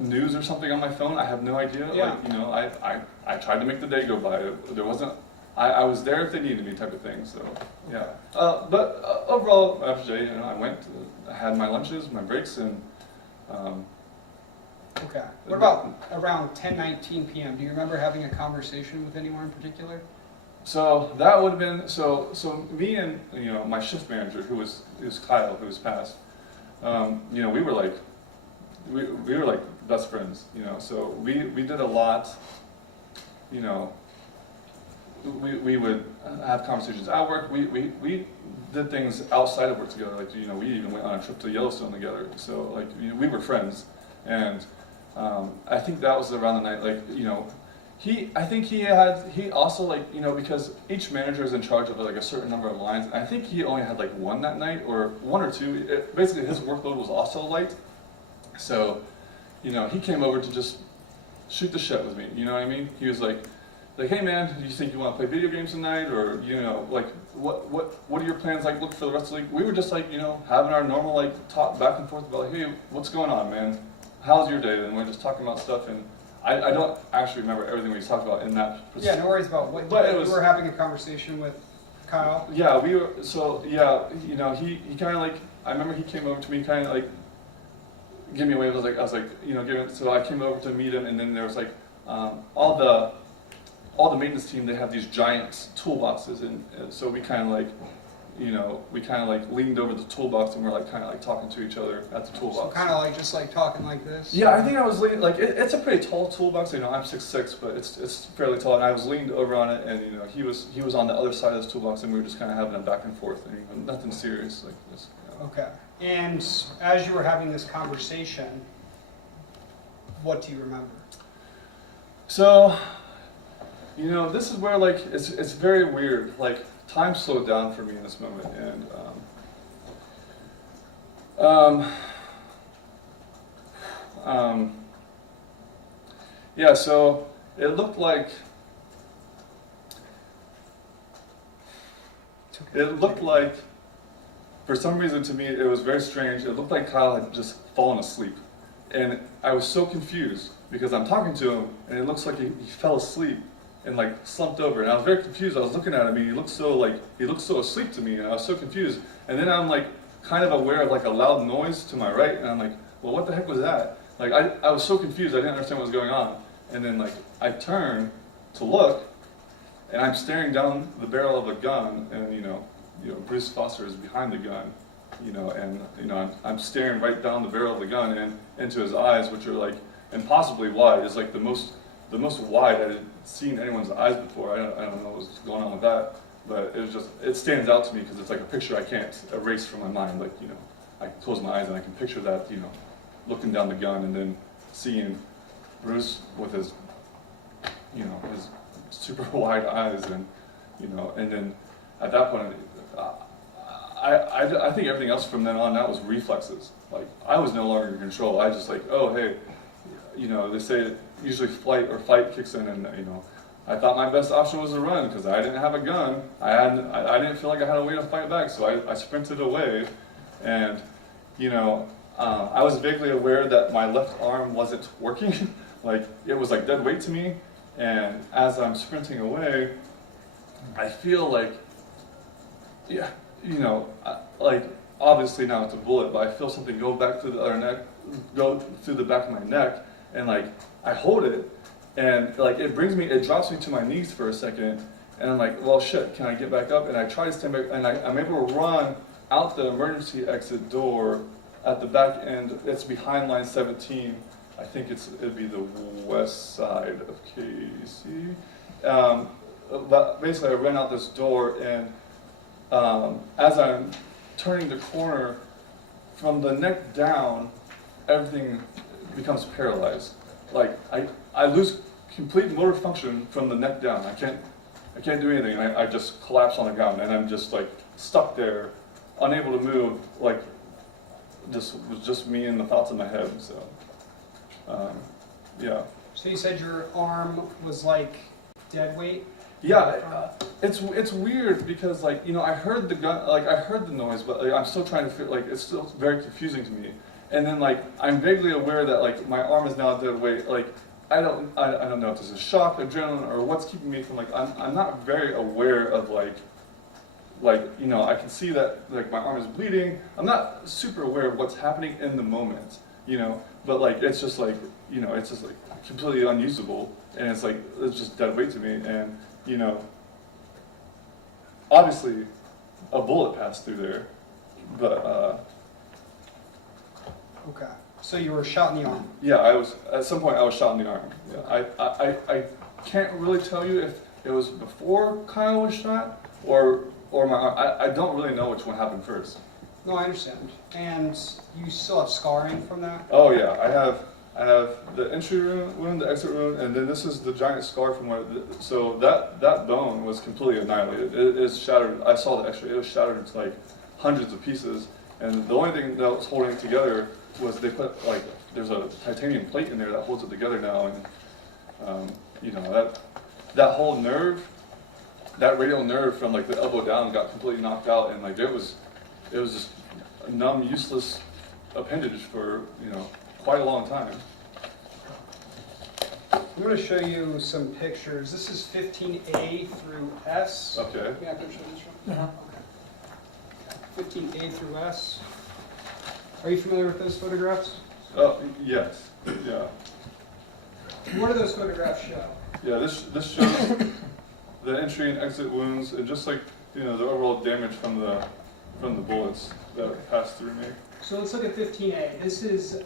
news or something on my phone. I have no idea. Yeah. Like I tried to make the day go by. There wasn't. I was there if they needed me, type of thing. So yeah. But overall, after Jay, I went. I had my lunches, my breaks, and. Okay. What about around 10:19 p.m.? Do you remember having a conversation with anyone in particular? So that would have been so me and my shift manager, who was Kyle, who was passed. We were like we were like best friends. So we did a lot. We would have conversations at work. We did things outside of work together. Like we even went on a trip to Yellowstone together. So like we were friends, and I think that was around the night. Like he also like because each manager is in charge of like a certain number of lines. And I think he only had like one that night or one or two. Basically, his workload was also light. So he came over to just shoot the shit with me. You know what I mean? He was like, hey man, do you think you want to play video games tonight, or like what are your plans like? Look for the rest of the week. We were just like having our normal like talk back and forth about like, hey, what's going on, man? How's your day? And we're just talking about stuff, and I don't actually remember everything we talked about in that. Yeah, no worries about what. But you were having a conversation with Kyle. Yeah, we were. So yeah, he kind of like I remember he came over to me, kind of like give me a wave. I was like so I came over to meet him, and then there was like all the maintenance team, they have these giant toolboxes, and so we kind of like, leaned over the toolbox, and we're like kind of like talking to each other at the toolbox. So kind of like just like talking like this. Yeah, I think I was leaning like it's a pretty tall toolbox. I'm 6'6", but it's fairly tall, and I was leaned over on it, and he was on the other side of this toolbox, and we were just kind of having a back and forth, and nothing serious like this. Okay. And as you were having this conversation, what do you remember? So. This is where like it's very weird. Like time slowed down for me in this moment, and yeah. So it looked like for some reason to me it was very strange. It looked like Kyle had just fallen asleep, and I was so confused because I'm talking to him, and it looks like he fell asleep. and like slumped over, and I was very confused. I was looking at him, and he looked so asleep to me, and I was so confused. And then I'm like kind of aware of like a loud noise to my right, and I'm like, well, what the heck was that? Like I was so confused, I didn't understand what was going on. And then like I turn to look, and I'm staring down the barrel of a gun, and you know Bruce Foster is behind the gun, and I'm staring right down the barrel of the gun and into his eyes, which are like impossibly wide. It's like the most wide I had seen anyone's eyes before. I don't know what's going on with that, but it stands out to me because it's like a picture I can't erase from my mind. Like I close my eyes and I can picture that looking down the gun and then seeing Bruce with his his super wide eyes, and and then at that point I think everything else from then on that was reflexes. Like I was no longer in control. I just like, oh hey, they say usually flight or fight kicks in, and I thought my best option was to run because I didn't have a gun. I didn't feel like I had a way to fight back, so I sprinted away, and I was vaguely aware that my left arm wasn't working. Like it was like dead weight to me, and as I'm sprinting away, I feel like, like obviously now it's a bullet, but I feel something go back through the other neck, go through the back of my neck, and like I hold it, and like it drops me to my knees for a second, and I'm like, well shit, can I get back up? And I try to stand back, and I'm able to run out the emergency exit door at the back end. It's behind line 17. I think it'd be the west side of KDC. But basically I ran out this door, and as I'm turning the corner, from the neck down, everything becomes paralyzed. Like I lose complete motor function from the neck down. I can't do anything. I just collapse on the ground, and I'm just like stuck there, unable to move. Like was just me and the thoughts in my head. So yeah. So you said your arm was like dead weight? Yeah, it's weird because like I heard the gun, like I heard the noise, but like, I'm still trying to feel, like it's still very confusing to me. And then like I'm vaguely aware that like my arm is now dead weight. Like I don't know if this is shock, adrenaline, or what's keeping me from like I'm not very aware of like I can see that like my arm is bleeding. I'm not super aware of what's happening in the moment, but like it's just like it's just like completely unusable, and it's just dead weight to me. And obviously a bullet passed through there, but Okay. So you were shot in the arm? yeah, at some point I was shot in the arm. Yeah, I can't really tell you if it was before Kyle was shot or my arm. I don't really know which one happened first. No, I understand. And you still have scarring from that? Oh yeah, I have the entry wound, the exit wound, and then this is the giant scar from where. So that bone was completely annihilated. It is shattered. I saw the X-ray. It was shattered into like hundreds of pieces, and the only thing that was holding it together was they put like there's a titanium plate in there that holds it together now, and that whole nerve, that radial nerve from like the elbow down got completely knocked out, and like it was just a numb, useless appendage for quite a long time. I'm going to show you some pictures. This is 15A through S. Okay. Yeah, I can show this one. Uh-huh. Okay. 15A through S. Are you familiar with those photographs? Oh yes. Yeah. What do those photographs show? Yeah. This shows the entry and exit wounds, and just like the overall damage from the bullets that passed through me. So let's look at 15A. This is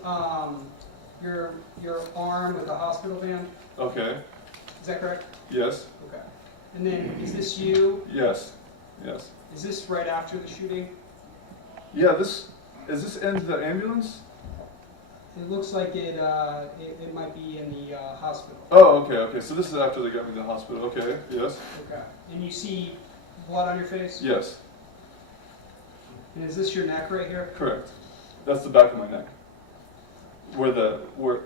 your arm with a hospital band. Okay. Is that correct? Yes. Okay. And then is this you? Yes. Yes. Is this right after the shooting? Yeah. Is this in the ambulance? It looks like it might be in the hospital. Oh, okay. Okay. So this is after they got me to the hospital. Okay. Yes. Okay. And you see blood on your face? Yes. And is this your neck right here? Correct. That's the back of my neck. Where. So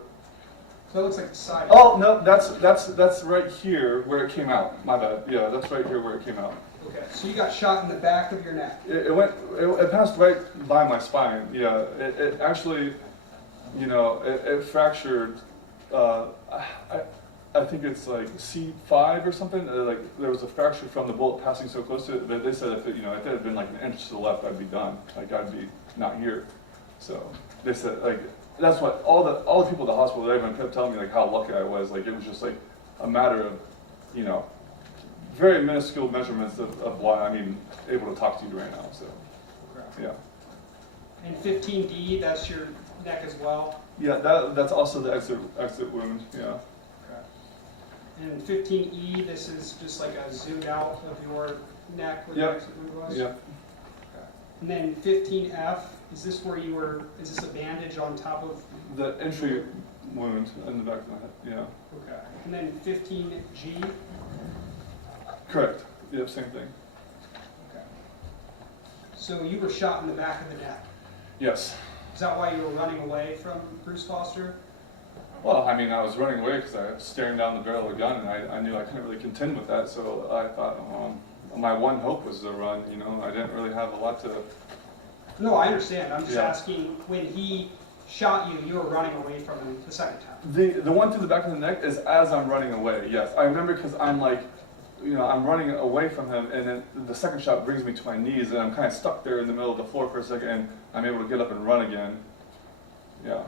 that looks like the side. Oh no, that's right here where it came out. My bad. Yeah, that's right here where it came out. Okay. So you got shot in the back of your neck. It passed right by my spine. Yeah. It actually, it fractured. I I think it's like C5 or something. Like there was a fracture from the bullet passing so close to it that they said if it, if it had been like an inch to the left, I'd be done. Like I'd be not here. So they said like that's what all the people at the hospital they even kept telling me like how lucky I was. Like it was just like a matter of very minuscule measurements of why I'm even able to talk to you right now. So yeah. And 15D, that's your neck as well. Yeah, that's also the exit wound. Yeah. And 15E, this is just like a zoomed out of your neck where Yep. the exit wound was? Yeah. And then 15F, is this where is this a bandage on top of? The entry wound in the back of my head. Yeah. Okay. And then 15G? Correct. Yep, same thing. Okay. So you were shot in the back of the neck. Yes. Is that why you were running away from Bruce Foster? Well, I mean, I was running away because I was staring down the barrel of a gun, and I knew I couldn't really contend with that. So I thought my one hope was to run. I didn't really have a lot to. No, I understand. I'm just Yeah. asking, when he shot you, you were running away from him the second time. The one through the back of the neck is as I'm running away. Yes, I remember because I'm like, I'm running away from him, and then the second shot brings me to my knees, and I'm kind of stuck there in the middle of the floor for a second, and I'm able to get up and run again. Yeah. All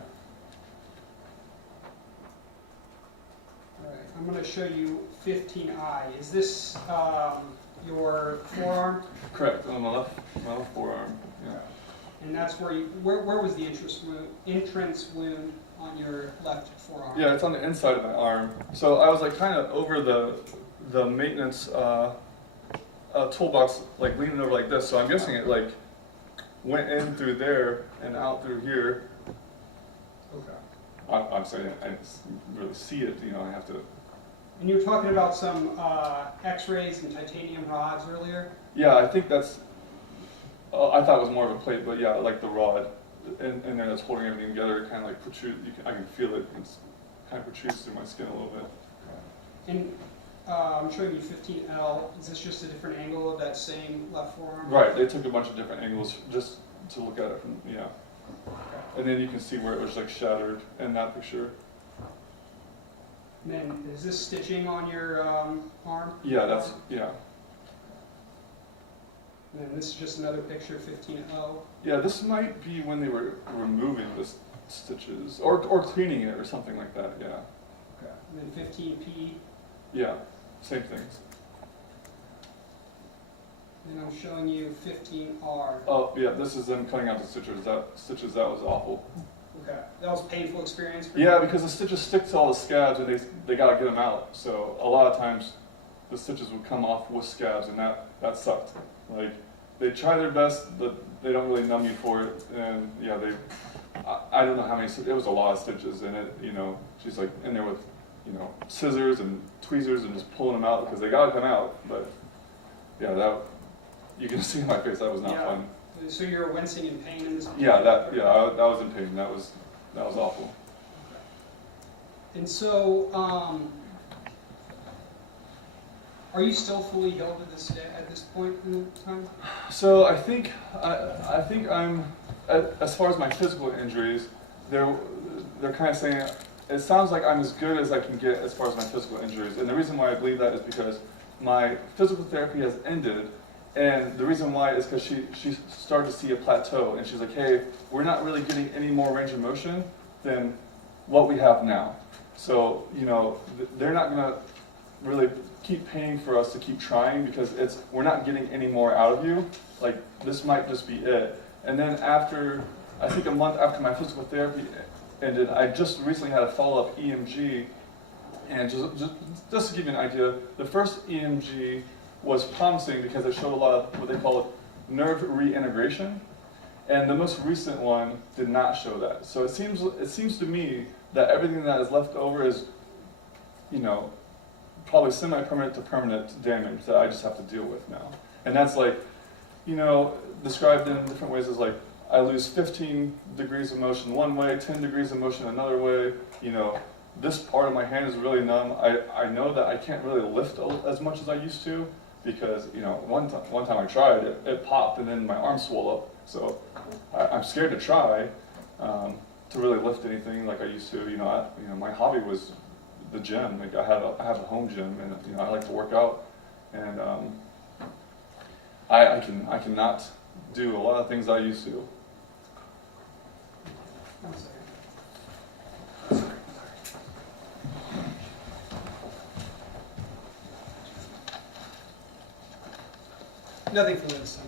right, I'm going to show you 15I. Is this your forearm? Correct. On my left forearm. Yeah. And that's where where was the entrance wound on your left forearm? Yeah, it's on the inside of my arm. So I was like kind of over the maintenance toolbox, like leaning over like this. So I'm guessing it like went in through there and out through here. Okay. I'm sorry, I didn't really see it. I have to. And you were talking about some X-rays and titanium rods earlier. Yeah, I think that's. I thought it was more of a plate, but yeah, like the rod in there that's holding everything together, kind of like protrude. I can feel it. It's kind of protrudes through my skin a little bit. And I'm showing you 15L. Is this just a different angle of that same left forearm? Right. They took a bunch of different angles just to look at it from And then you can see where it was like shattered in that picture. And then is this stitching on your arm? Yeah, yeah. And then this is just another picture, 15O. Yeah, this might be when they were removing the stitches or cleaning it or something like that. Yeah. Okay. And then 15P. Yeah, same things. And I'm showing you 15R. Oh, yeah, this is them cutting out the stitches. That was awful. Okay. That was a painful experience for you? Yeah, because the stitches stick to all the scabs and they got to get them out. So a lot of times the stitches would come off with scabs, and that sucked. Like, they try their best, but they don't really numb you for it. And yeah, I don't know how many, it was a lot of stitches, and she's like in there with, scissors and tweezers and just pulling them out because they got to come out. But yeah, you can see in my face, that was not fun. So you're wincing in pain in this? Yeah, I was in pain. That was awful. And so, are you still fully healed at this point in time? So I think I'm, as far as my physical injuries, they're kind of saying it sounds like I'm as good as I can get as far as my physical injuries. And the reason why I believe that is because my physical therapy has ended. And the reason why is because she started to see a plateau, and she's like, hey, we're not really getting any more range of motion than what we have now. So, they're not going to really keep paying for us to keep trying because we're not getting any more out of you. Like, this might just be it. And then I think a month after my physical therapy ended, I just recently had a follow-up EMG. And just to give you an idea, the first EMG was promising because it showed a lot of what they call nerve reintegration, and the most recent one did not show that. So it seems to me that everything that is left over is, probably semi-permanent to permanent damage that I just have to deal with now. And that's like, described in different ways as like I lose 15 degrees of motion one way, 10 degrees of motion another way. This part of my hand is really numb. I know that I can't really lift as much as I used to. Because one time I tried, it popped and then my arm swelled up. So I'm scared to try to really lift anything like I used to. My hobby was the gym. Like I have a home gym, and you know I like to work out, and I cannot do a lot of things I used to. One second. Nothing for this.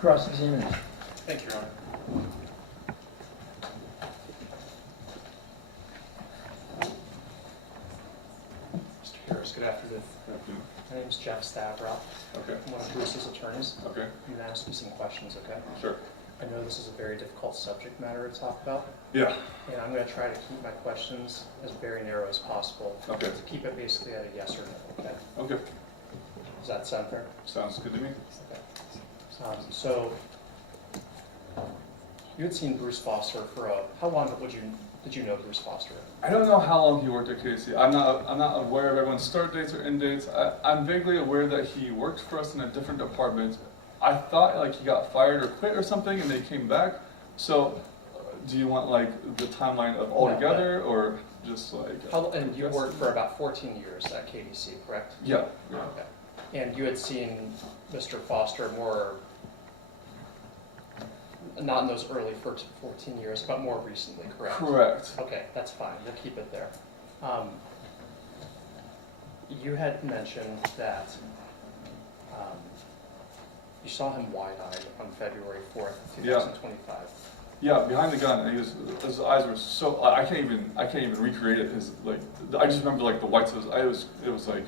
Cross-examination. Thank you, Your Honor. Mr. Harris, good afternoon. My name is Jeff Stavrow. Okay. I'm one of Bruce's attorneys. Okay. I'm going to ask you some questions, okay? Sure. I know this is a very difficult subject matter to talk about, Yeah. and I'm going to try to keep my questions as very narrow as possible. Okay. To keep it basically at a yes or no, okay? Okay. Does that sound fair? Sounds good to me. Okay. So, you had seen Bruce Foster for how long did you know Bruce Foster? I don't know how long he worked at KDC. I'm not aware of everyone's start dates or end dates. I'm vaguely aware that he worked for us in a different department. I thought like he got fired or quit or something, and they came back. So, do you want like the timeline of all together, or just like? And you worked for about 14 years at KDC, correct? Yeah. Yeah. Okay. And you had seen Mr. Foster more, not in those early first 14 years, but more recently, correct? Correct. Okay, that's fine. We'll keep it there. You had mentioned that you saw him wide-eyed on February 4th, 2025. Yeah, behind the gun, and his eyes were so. I can't even recreate it. His like, I just remember like the whites of his eye. It was like,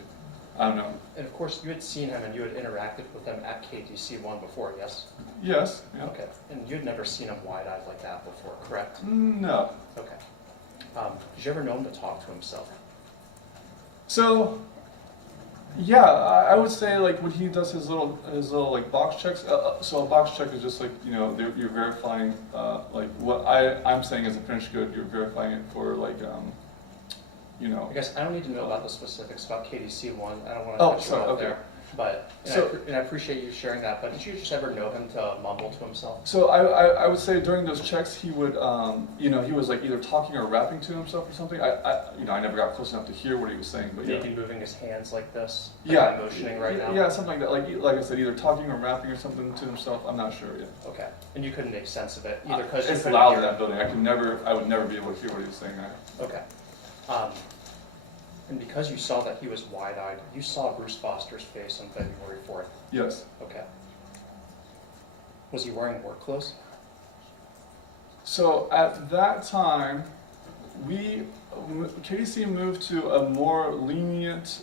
I don't know. And of course, you had seen him and you had interacted with him at KDC1 before, yes? Yes. Yeah. Okay. And you had never seen him wide-eyed like that before, correct? No. Okay. Did you ever know him to talk to himself? So, yeah, I would say like when he does his little like box checks. So a box check is just like you're verifying like what I'm saying is a finished good. You're verifying it for like I guess I don't need to know about the specifics about KDC1. I don't want to Oh, touch you sorry, off okay. there. But So- I appreciate you sharing that. But did you just ever know him to mumble to himself? So I would say during those checks he would he was like either talking or rapping to himself or something. I never got close enough to hear what he was saying, but yeah. Maybe moving his hands like this. Like Yeah, I'm motioning right now. Yeah, something like that. Like I said, either talking or rapping or something to himself. I'm not sure yet. Okay. And you couldn't make sense of it either because you It's couldn't loud hear in that him. building. I would never be able to hear what he was saying. Okay. And because you saw that he was wide-eyed, you saw Bruce Foster's face on February 4th. Yes. Okay. Was he wearing work clothes? So at that time, KDC moved to a more lenient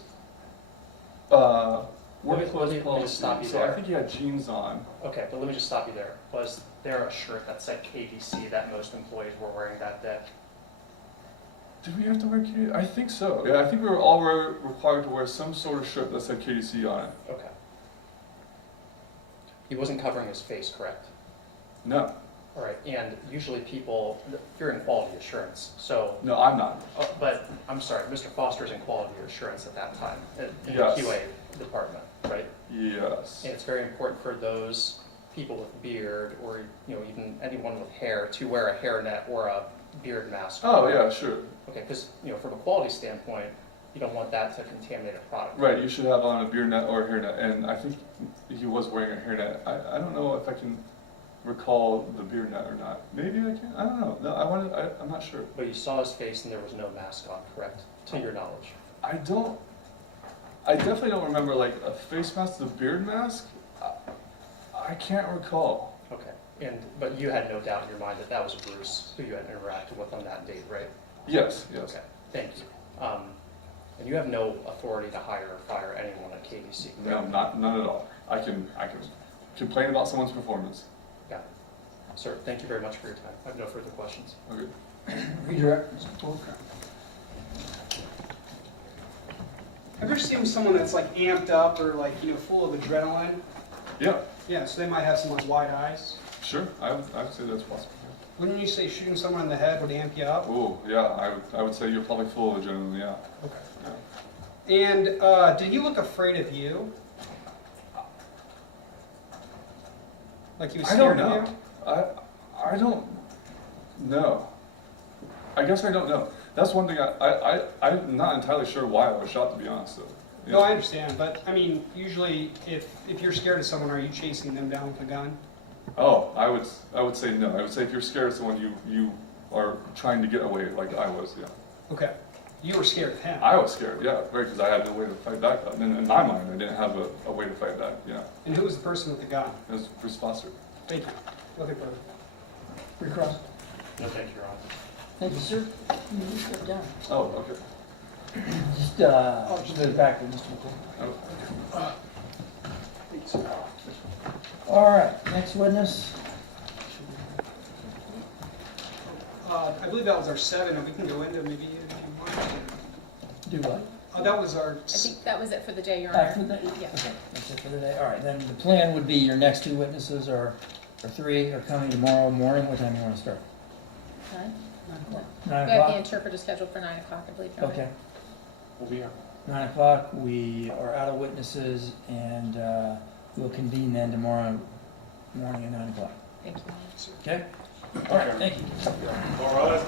work Let me clothes just policy. stop you So there. I think he had jeans on. Okay, but let me just stop you there. Was there a shirt that said KDC that most employees were wearing that day? Did we have to wear KDC? I think so. Yeah, I think we were all required to wear some sort of shirt that said KDC on it. Okay. He wasn't covering his face, correct? No. All right, and usually people, you're in quality assurance, so, No, I'm not. but I'm sorry, Mr. Foster's in quality assurance at that time, in the Yes. QA department, right? Yes. And it's very important for those people with beard or, even anyone with hair to wear a hairnet or a beard mask. Oh, yeah, sure. Okay, because, from a quality standpoint, you don't want that to contaminate a product. Right, you should have on a beard net or a hairnet, and I think he was wearing a hairnet. I don't know if I can recall the beard net or not. Maybe I can. I don't know. No, I'm not sure. But you saw his face and there was no mask on, correct? To your knowledge. I definitely don't remember like a face mask, the beard mask. I can't recall. Okay, but you had no doubt in your mind that that was Bruce who you had interacted with on that date, right? Yes, yes. Okay, thank you. And you have no authority to hire or fire anyone at KDC, No, correct? none at all. I can complain about someone's performance. Got it. Sir, thank you very much for your time. I have no further questions. Okay. Redirect, Mr. Polk. Have you ever seen someone that's like amped up or like, full of adrenaline? Yeah, Yeah, so they might have some like wide eyes. sure. I would say that's possible. Wouldn't you say shooting someone in the head would amp you up? Oh, yeah. I would say you're probably full of adrenaline. Yeah. Okay. Yeah. And did he look afraid of you? Like he was I don't scared of know. you? I don't know. I guess I don't know. That's one thing I'm not entirely sure why I was shot, to be honest, though. You No, know? I understand, but I mean, usually if you're scared of someone, are you chasing them down with a gun? Oh, I would say no. I would say if you're scared of someone, you are trying to get away, like I was, yeah. Okay. You were scared of him. I was scared, yeah, right, because I had no way to fight back. And in my mind, I didn't have a way to fight back, yeah. And who was the person with the gun? It was Bruce Foster. Thank you. Other brother. Recross. No, thank you, Your Honor. Thank you, sir. You step down. Oh, okay. Just move back with Mr. McCoy. Oh. All right, next witness. I believe that was our 7, and we can go into maybe if you want. Do what? That was our, I think that was it for the day, Your Back for Honor. the, Yeah. okay, that's it for today. All right, then the plan would be your next 2 witnesses or 3 are coming tomorrow morning. What time do you want to start? 9? 9 We have the o'clock? interpreter scheduled for 9 o'clock, I believe, Your Honor. Okay, We'll be here. 9 o'clock, we are out of witnesses and we'll convene then tomorrow morning at 9 o'clock. Thank you. Okay? All right, thank you. All right.